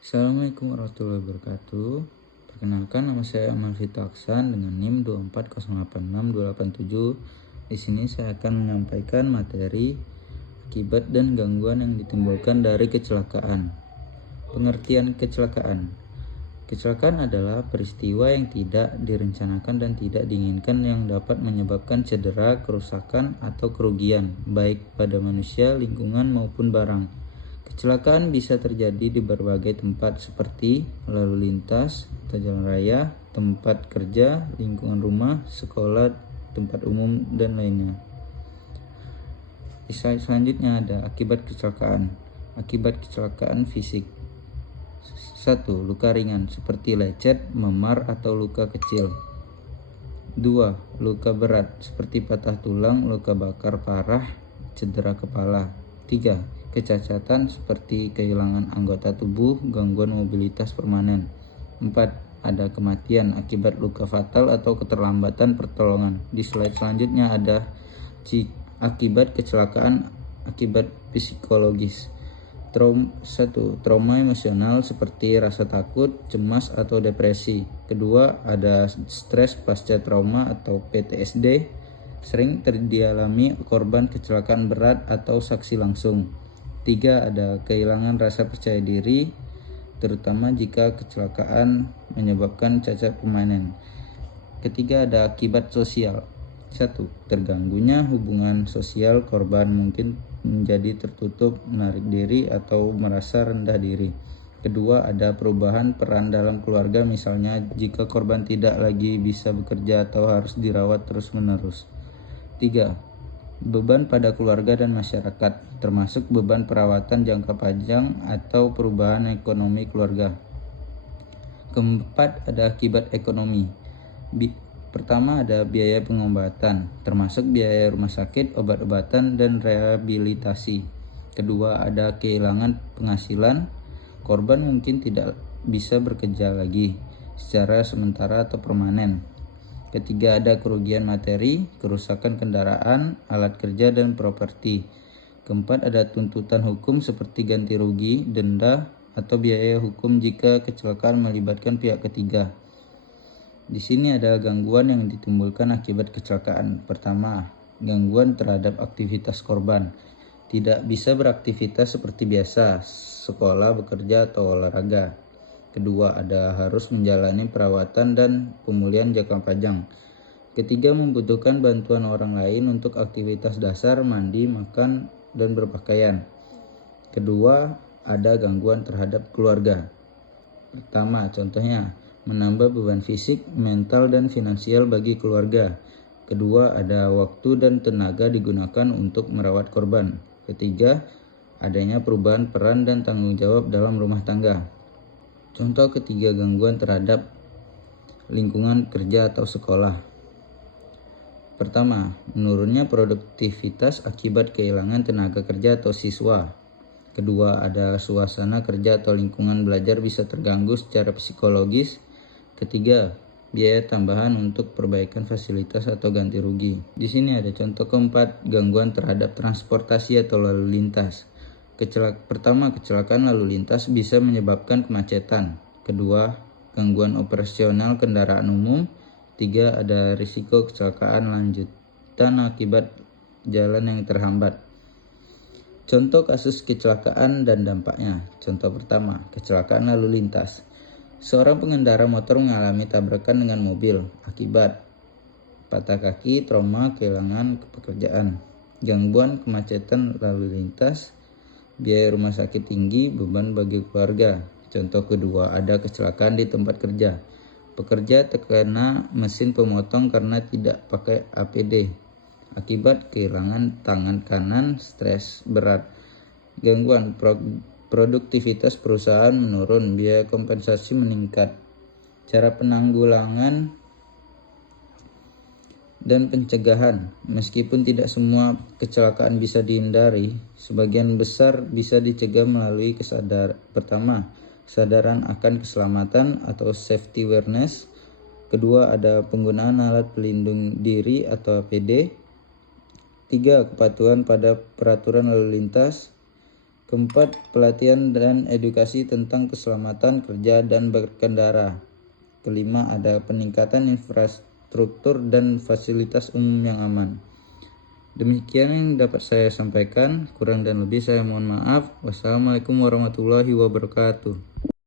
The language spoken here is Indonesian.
Assalamualaikum warahmatullahi wabarakatuh. Perkenalkan, nama saya Amal Aksan dengan NIM 240862887. Di sini saya akan menyampaikan materi akibat dan gangguan yang ditimbulkan dari kecelakaan. Pengertian kecelakaan. Kecelakaan adalah peristiwa yang tidak direncanakan dan tidak diinginkan yang dapat menyebabkan cedera, kerusakan, atau kerugian, baik pada manusia, lingkungan, maupun barang. Kecelakaan bisa terjadi di berbagai tempat seperti lalu lintas atau jalan raya, tempat kerja, lingkungan rumah, sekolah, tempat umum, dan lainnya. Di slide selanjutnya ada akibat kecelakaan. Akibat kecelakaan fisik. 1. Luka ringan seperti lecet, memar, atau luka kecil. 2. Luka berat seperti patah tulang, luka bakar parah, cedera kepala. 3. Kecacatan seperti kehilangan anggota tubuh, gangguan mobilitas permanen. 4. Ada kematian akibat luka fatal atau keterlambatan pertolongan. Di slide selanjutnya ada akibat kecelakaan akibat psikologis. 1. Trauma emosional seperti rasa takut, cemas, atau depresi. Kedua, ada stres pasca trauma atau PTSD, sering dialami korban kecelakaan berat atau saksi langsung. 3. Ada kehilangan rasa percaya diri, terutama jika kecelakaan menyebabkan cacat permanen. Ketiga, ada akibat sosial. 1. Terganggunya hubungan sosial, korban mungkin menjadi tertutup, menarik diri, atau merasa rendah diri. Kedua, ada perubahan peran dalam keluarga, misalnya jika korban tidak lagi bisa bekerja atau harus dirawat terus-menerus. 3. Beban pada keluarga dan masyarakat, termasuk beban perawatan jangka panjang atau perubahan ekonomi keluarga. Keempat, ada akibat ekonomi. Pertama, ada biaya pengobatan, termasuk biaya rumah sakit, obat-obatan, dan rehabilitasi. Kedua, ada kehilangan penghasilan, korban mungkin tidak bisa bekerja lagi secara sementara atau permanen. Ketiga, ada kerugian materi, kerusakan kendaraan, alat kerja, dan properti. Keempat, ada tuntutan hukum seperti ganti rugi, denda, atau biaya hukum jika kecelakaan melibatkan pihak ketiga. Di sini ada gangguan yang ditimbulkan akibat kecelakaan. Pertama, gangguan terhadap aktivitas korban. Tidak bisa beraktivitas seperti biasa, sekolah, bekerja, atau olahraga. Kedua, ada harus menjalani perawatan dan pemulihan jangka panjang. Ketiga, membutuhkan bantuan orang lain untuk aktivitas dasar, mandi, makan, dan berpakaian. Kedua, ada gangguan terhadap keluarga. Pertama, contohnya, menambah beban fisik, mental, dan finansial bagi keluarga. Kedua, ada waktu dan tenaga digunakan untuk merawat korban. Ketiga, adanya perubahan peran dan tanggung jawab dalam rumah tangga. Contoh ketiga, gangguan terhadap lingkungan kerja atau sekolah. Pertama, menurunnya produktivitas akibat kehilangan tenaga kerja atau siswa. Kedua, ada suasana kerja atau lingkungan belajar bisa terganggu secara psikologis. Ketiga, biaya tambahan untuk perbaikan fasilitas atau ganti rugi. Di sini ada contoh keempat, gangguan terhadap transportasi atau lalu lintas. Pertama, kecelakaan lalu lintas bisa menyebabkan kemacetan. Kedua, gangguan operasional kendaraan umum. Tiga, ada risiko kecelakaan lanjutan akibat jalan yang terhambat. Contoh kasus kecelakaan dan dampaknya. Contoh pertama, kecelakaan lalu lintas. Seorang pengendara motor mengalami tabrakan dengan mobil akibat patah kaki, trauma, kehilangan pekerjaan. Gangguan kemacetan lalu lintas, biaya rumah sakit tinggi, beban bagi keluarga. Contoh kedua, ada kecelakaan di tempat kerja. Pekerja terkena mesin pemotong karena tidak pakai APD. Akibat kehilangan tangan kanan, stres berat. Gangguan produktivitas perusahaan menurun, biaya kompensasi meningkat. Cara penanggulangan dan pencegahan. Meskipun tidak semua kecelakaan bisa dihindari, sebagian besar bisa dicegah melalui pertama, kesadaran akan keselamatan atau safety awareness. Kedua, ada penggunaan alat pelindung diri atau APD. 3. Kepatuhan pada peraturan lalu lintas. Keempat, pelatihan dan edukasi tentang keselamatan kerja dan berkendara. Kelima, ada peningkatan infrastruktur dan fasilitas umum yang aman. Demikian yang dapat saya sampaikan, kurang dan lebih saya mohon maaf. Wassalamualaikum warahmatullahi wabarakatuh.